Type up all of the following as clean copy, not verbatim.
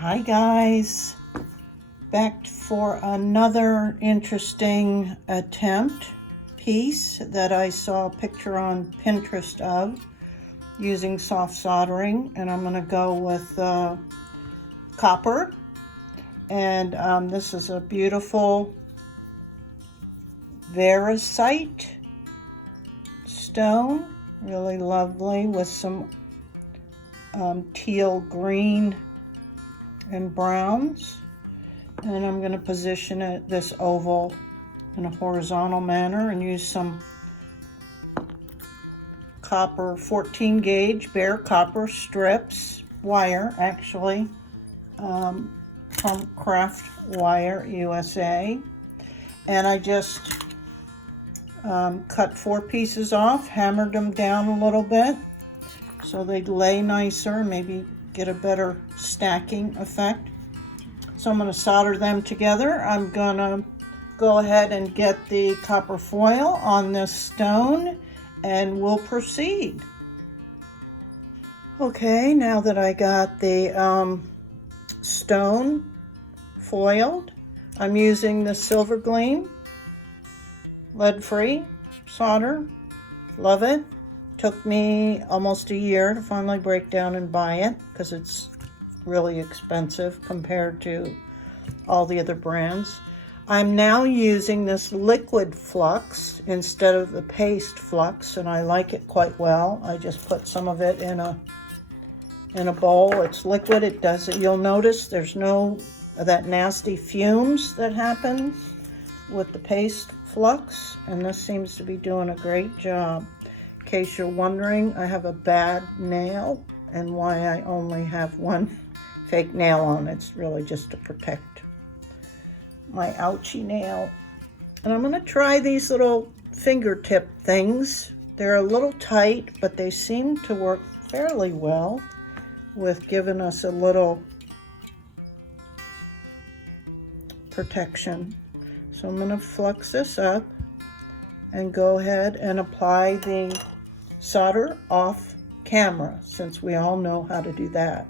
Hi guys, back for another interesting attempt piece that I saw a picture on Pinterest of using soft soldering, and I'm going to go with copper, and this is a beautiful Variscite stone, really lovely with some teal green and browns, and I'm going to position it this oval in a horizontal manner and use some copper 14 gauge bare copper strips, wire actually, from Craft Wire USA, and I just cut 4 pieces off, hammered them down a little bit so they'd lay nicer, maybe get a better stacking effect. So I'm going to solder them together. I'm going to go ahead and get the copper foil on this stone and we'll proceed. Okay, now that I got the stone foiled, I'm using the Silver Gleam lead-free solder. Love it. Took me almost a year to finally break down and buy it because it's really expensive compared to all the other brands. I'm now using this liquid Flux instead of the paste Flux, and I like it quite well. I just put some of it in a bowl. It's liquid. It does it. You'll notice there's no that nasty fumes that happens with the paste Flux, and this seems to be doing a great job. In case you're wondering, I have a bad nail, and why I only have one fake nail on. It's really just to protect my ouchy nail. And I'm going to try these little fingertip things. They're a little tight, but they seem to work fairly well with giving us a little protection. So I'm going to flux this up and go ahead and apply the solder off camera, since we all know how to do that.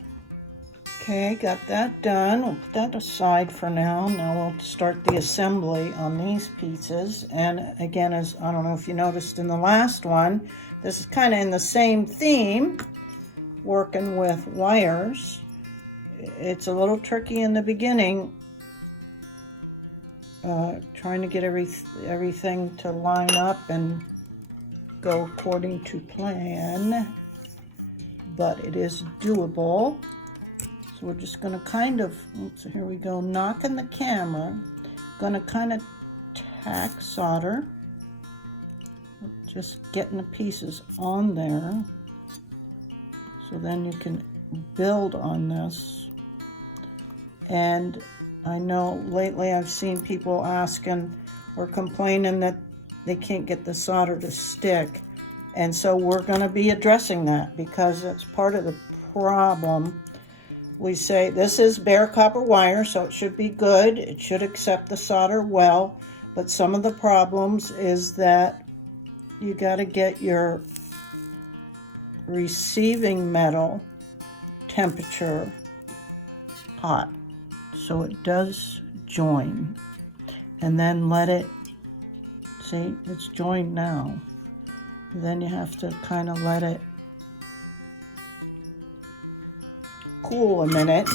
Okay, got that done. We'll put that aside for now. Now we'll start the assembly on these pieces. And again, as I don't know if you noticed in the last one, this is kind of in the same theme, working with wires. It's a little tricky in the beginning, trying to get everything to line up and go according to plan, but it is doable. So we're just going to kind of, so here we go, knocking the camera, going to kind of tack solder, just getting the pieces on there, so then you can build on this. And I know lately I've seen people asking or complaining that they can't get the solder to stick, and so we're going to be addressing that because that's part of the problem. We say this is bare copper wire, so it should be good. It should accept the solder well, but some of the problems is that you got to get your receiving metal temperature hot so it does join, and then let it, see, it's joined now. Then you have to kind of let it cool a minute,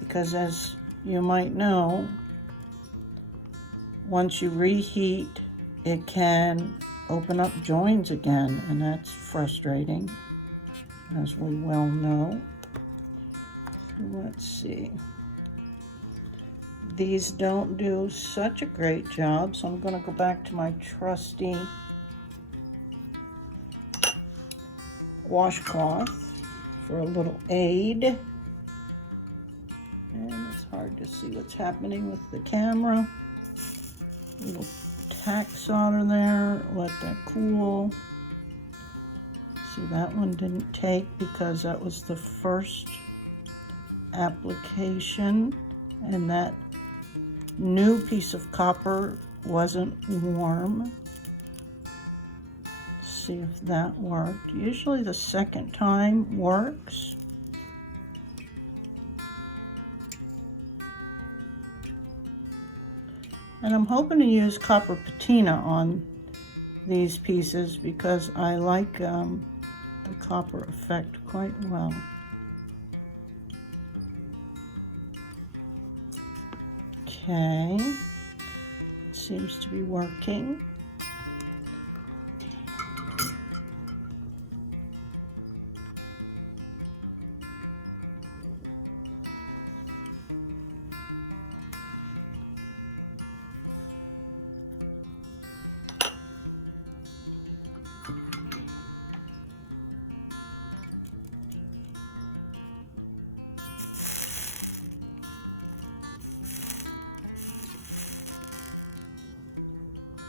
because as you might know, once you reheat, it can open up joins again, and that's frustrating, as we well know. Let's see. These don't do such a great job, so I'm going to go back to my trusty washcloth for a little aid. And it's hard to see what's happening with the camera. Little tack solder there, let that cool. See, that one didn't take because that was the first application, and that new piece of copper wasn't warm. See if that worked. Usually the second time works. And I'm hoping to use copper patina on these pieces because I like the copper effect quite well. Okay, seems to be working.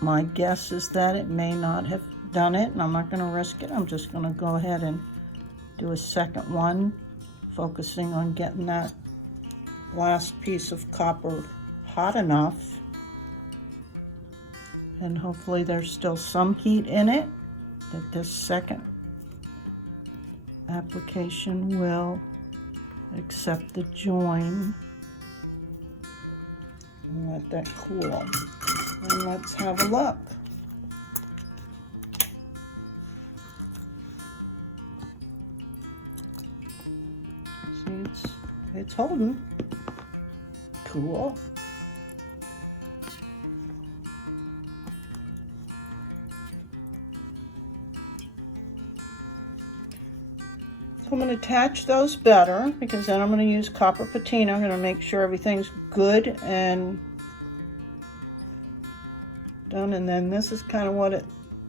My guess is that it may not have done it, and I'm not going to risk it. I'm just going to go ahead and do a second one, focusing on getting that last piece of copper hot enough. And hopefully there's still some heat in it, that this second application will accept the join. And let that cool. And let's have a look. See, it's holding. Cool. So I'm going to attach those better because then I'm going to use copper patina. I'm going to make sure everything's good and done, and then this is kind of what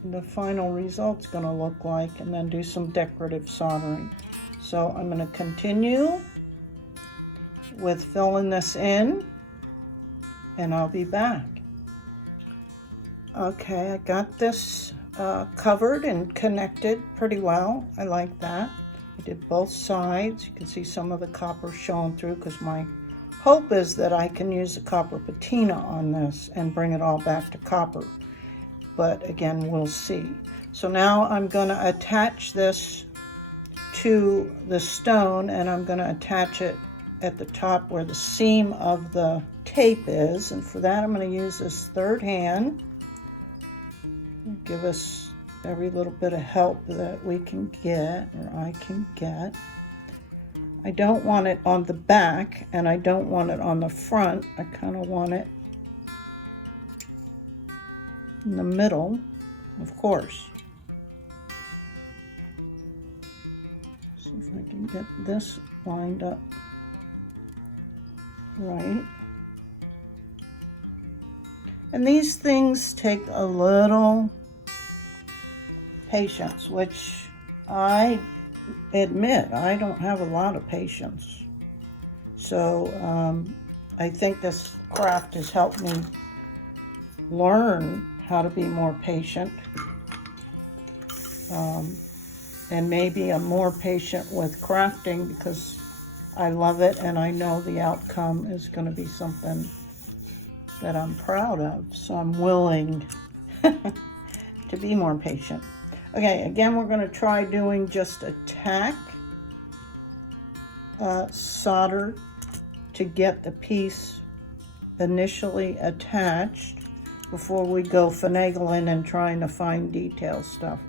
the final result's going to look like, and then do some decorative soldering. So I'm going to continue with filling this in, and I'll be back. Okay, I got this covered and connected pretty well. I like that. I did both sides. You can see some of the copper showing through because my hope is that I can use the copper patina on this and bring it all back to copper. But again, we'll see. So now I'm going to attach this to the stone, and I'm going to attach it at the top where the seam of the tape is. And for that, I'm going to use this third hand. Give us every little bit of help that we can get, or I can get. I don't want it on the back, and I don't want it on the front. I kind of want it in the middle, of course. See if I can get this lined up right. And these things take a little patience, which I admit I don't have a lot of patience. So I think this craft has helped me learn how to be more patient, and maybe I'm more patient with crafting because I love it and I know the outcome is going to be something that I'm proud of, so I'm willing to be more patient. Okay, again, we're going to try doing just a tack solder to get the piece initially attached before we go finagling and trying to find detail stuff.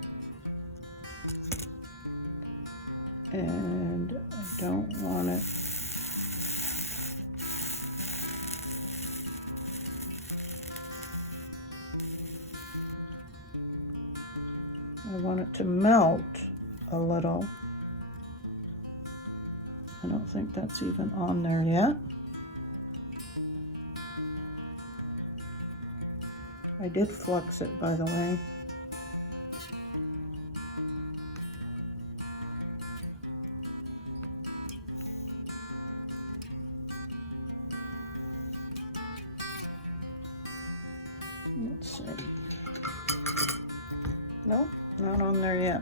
And I don't want it to melt a little. I don't think that's even on there yet. I did flux it, by the way. Let's see. Nope, not on there yet.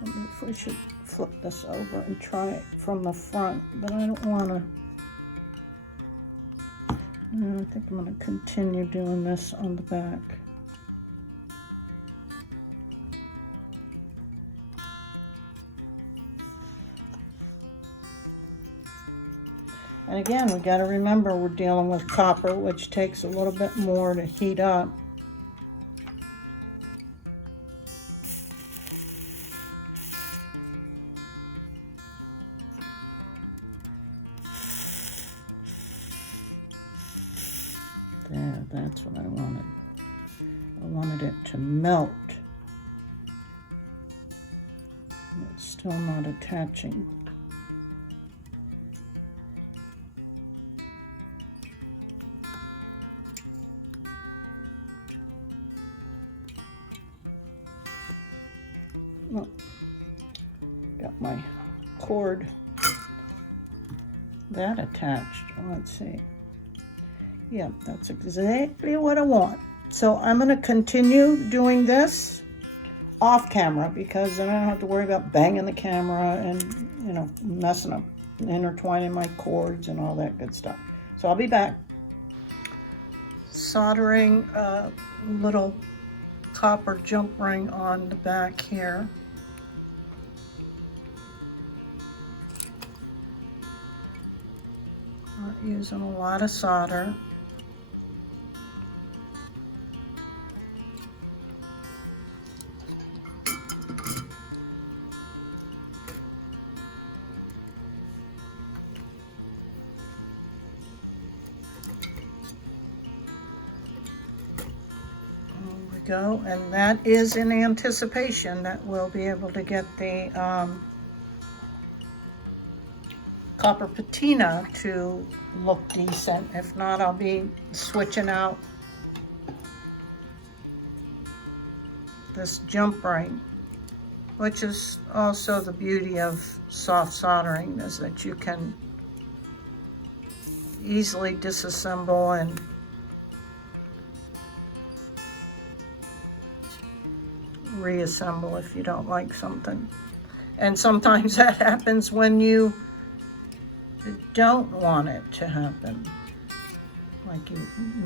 I wonder if we should flip this over and try it from the front, but I don't want to. I think I'm going to continue doing this on the back. And again, we got to remember we're dealing with copper, which takes a little bit more to heat up. There, that's what I wanted. I wanted it to melt. It's still not attaching. Oh, got my cord. That attached. Let's see. Yeah, that's exactly what I want. So I'm going to continue doing this off camera because then I don't have to worry about banging the camera and, you know, messing up, intertwining my cords and all that good stuff. So I'll be back. Soldering a little copper jump ring on the back here. Not using a lot of solder. Go, and that is in anticipation that we'll be able to get the copper patina to look decent. If not, I'll be switching out this jump ring, which is also the beauty of soft soldering, is that you can easily disassemble and reassemble if you don't like something. And sometimes that happens when you don't want it to happen, like you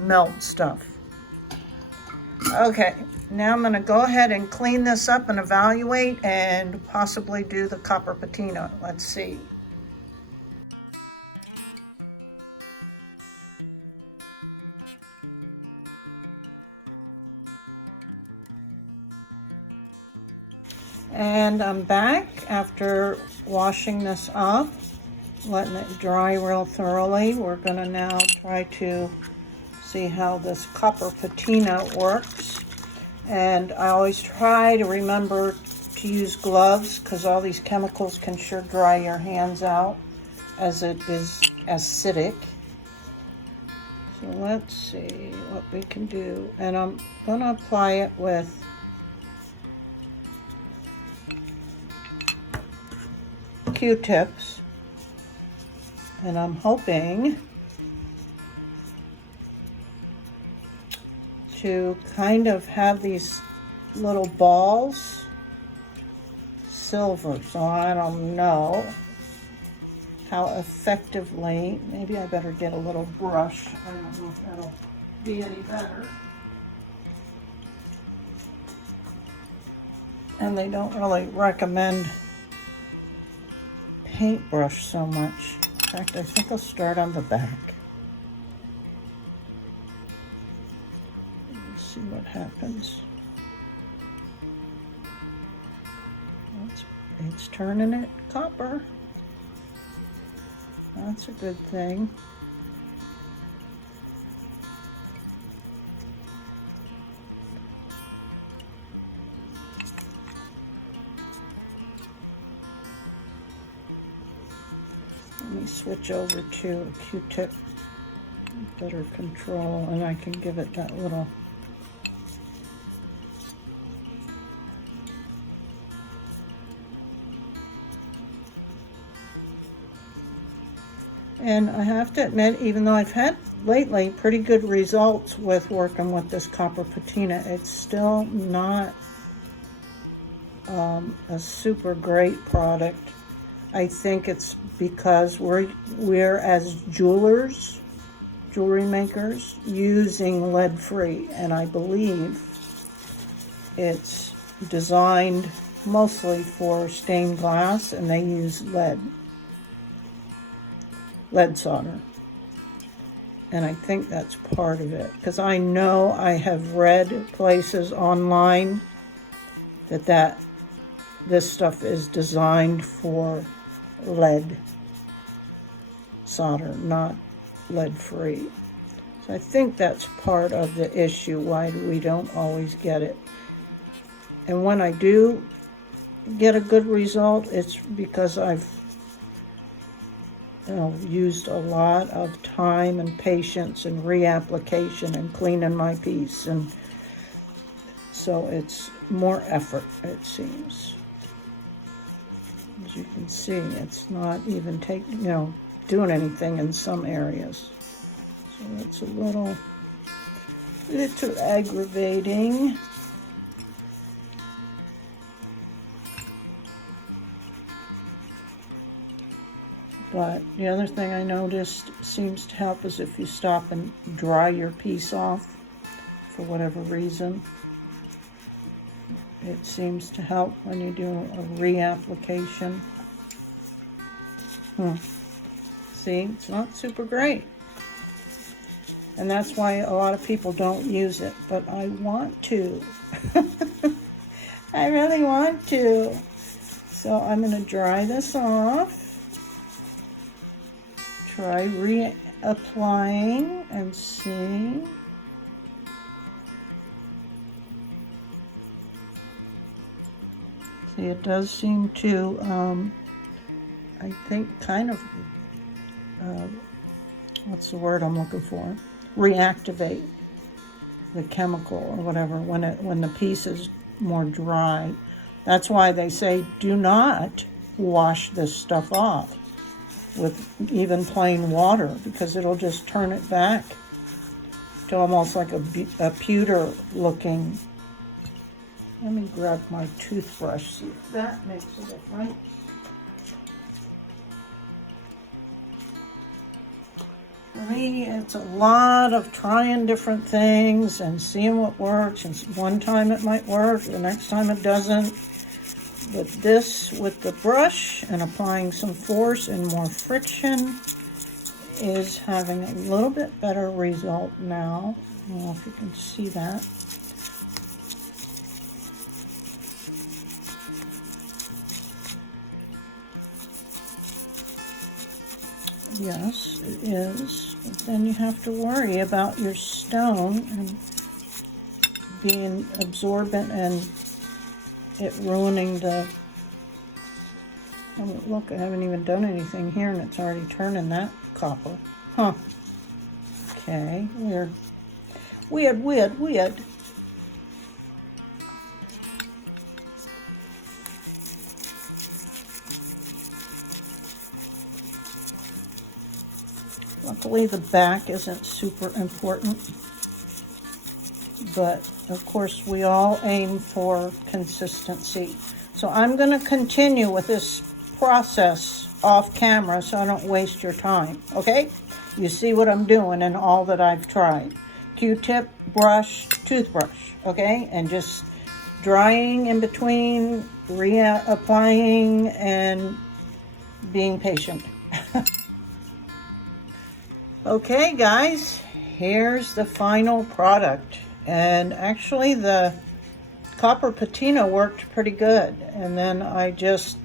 melt stuff. Okay, now I'm going to go ahead and clean this up and evaluate and possibly do the copper patina. Let's see. And I'm back after washing this up, letting it dry real thoroughly. We're gonna now try to see how this copper patina works. And I always try to remember to use gloves because all these chemicals can sure dry your hands out as it is acidic. So let's see what we can do. And I'm gonna apply it with Q-tips, and I'm hoping to kind of have these little balls silver, so I don't know how effectively. Maybe I better get a little brush. I don't know if that'll be any better. And they don't really recommend paintbrush so much. In fact, I think I'll start on the back. Let's see what happens. It's turning it copper. That's a good thing. Let me switch over to a Q-tip, better control, and I can give it that little and I have to admit, even though I've had lately pretty good results with working with this copper patina, it's still not a super great product. I think it's because we're as jewelers, jewelry makers, using lead-free, and I believe it's designed mostly for stained glass, and they use lead. lead solder. And I think that's part of it, because I know I have read places online that this stuff is designed for lead solder, not lead-free. So I think that's part of the issue, why we don't always get it. And when I do get a good result, it's because I've used a lot of time and patience and reapplication and cleaning my piece, and so it's more effort, it seems. As you can see, it's not even doing anything in some areas. So it's a little aggravating. But the other thing I noticed seems to help is if you stop and dry your piece off for whatever reason. It seems to help when you do a reapplication. See, it's not super great. And that's why a lot of people don't use it. But I want to. I really want to. So I'm going to dry this off. Try reapplying and see. See, it does seem to, I think, kind of, what's the word I'm looking for? Reactivate the chemical or whatever when the piece is more dry. That's why they say do not wash this stuff off with even plain water, because it'll just turn it back to almost like a pewter looking. Let me grab my toothbrush, see if that makes a difference. For me, it's a lot of trying different things and seeing what works, and one time it might work, the next time it doesn't. But this, with the brush and applying some force and more friction, is having a little bit better result now. I don't know if you can see that. Yes, it is. But then you have to worry about your stone and being absorbent and it ruining the... Oh, look, I haven't even done anything here and it's already turning that copper. Huh. Okay, weird. Weird. Luckily, the back isn't super important. But, of course, we all aim for consistency. So I'm going to continue with this process off camera so I don't waste your time, okay? You see what I'm doing and all that I've tried. Q-tip, brush, toothbrush, okay? And just drying in between, reapplying, and being patient. Okay, guys, here's the final product. And actually the copper patina worked pretty good. And then I just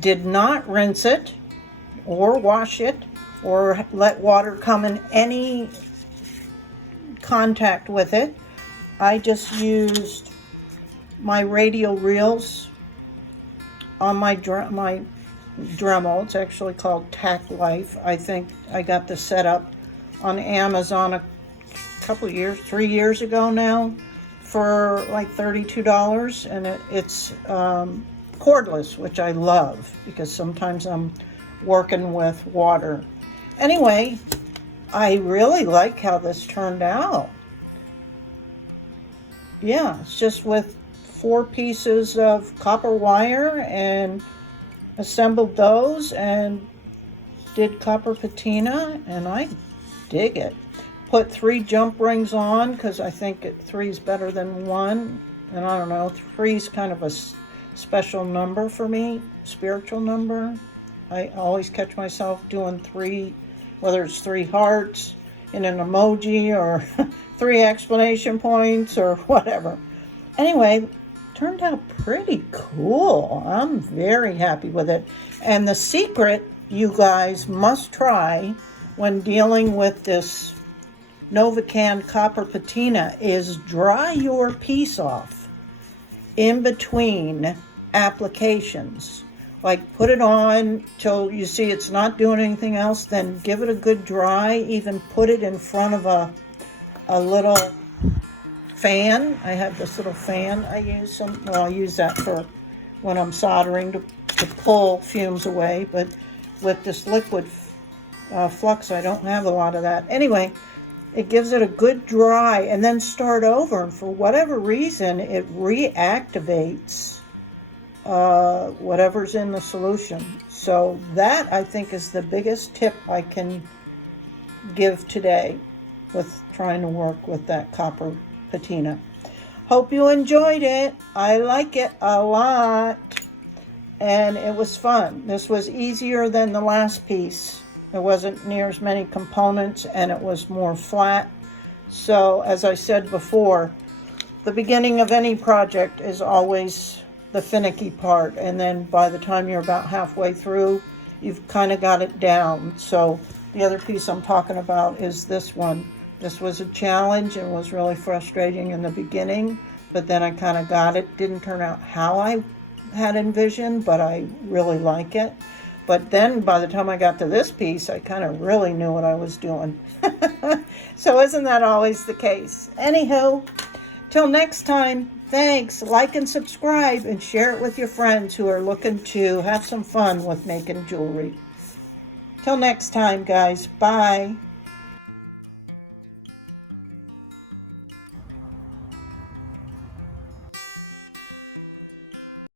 did not rinse it or wash it or let water come in any contact with it. I just used my radial reels on my Dremel. It's actually called Tack Life. I think I got the setup on Amazon a couple years, 3 years ago now, for like $32, and it's cordless, which I love because sometimes I'm working with water. Anyway, I really like how this turned out. Yeah, it's just with 4 pieces of copper wire and assembled those and did copper patina, and I dig it. Put 3 jump rings on because I think 3 is better than 1, and I don't know, 3 is kind of a special number for me, spiritual number. I always catch myself doing 3 whether it's 3 hearts in an emoji or 3 exclamation points or whatever. Anyway, turned out pretty cool. I'm very happy with it. And the secret you guys must try when dealing with this Novacan copper patina is dry your piece off in between applications. Like, put it on till you see it's not doing anything else, then give it a good dry. Even put it in front of a little fan. I have this little fan I use. I use that for when I'm soldering to pull fumes away, but with this liquid flux, I don't have a lot of that. Anyway, it gives it a good dry, and then start over, and for whatever reason, it reactivates whatever's in the solution. So that, I think, is the biggest tip I can give today with trying to work with that copper patina. Hope you enjoyed it. I like it a lot, and it was fun. This was easier than the last piece. There wasn't near as many components, and it was more flat. So, as I said before, the beginning of any project is always the finicky part, and then by the time you're about halfway through, you've kind of got it down. So the other piece I'm talking about is this one. This was a challenge and was really frustrating in the beginning, but then I kind of got it. Didn't turn out how I had envisioned, but I really like it. But then by the time I got to this piece, I kind of really knew what I was doing. So isn't that always the case? Anywho, till next time, thanks. Like and subscribe and share it with your friends who are looking to have some fun with making jewelry. Till next time, guys. Bye.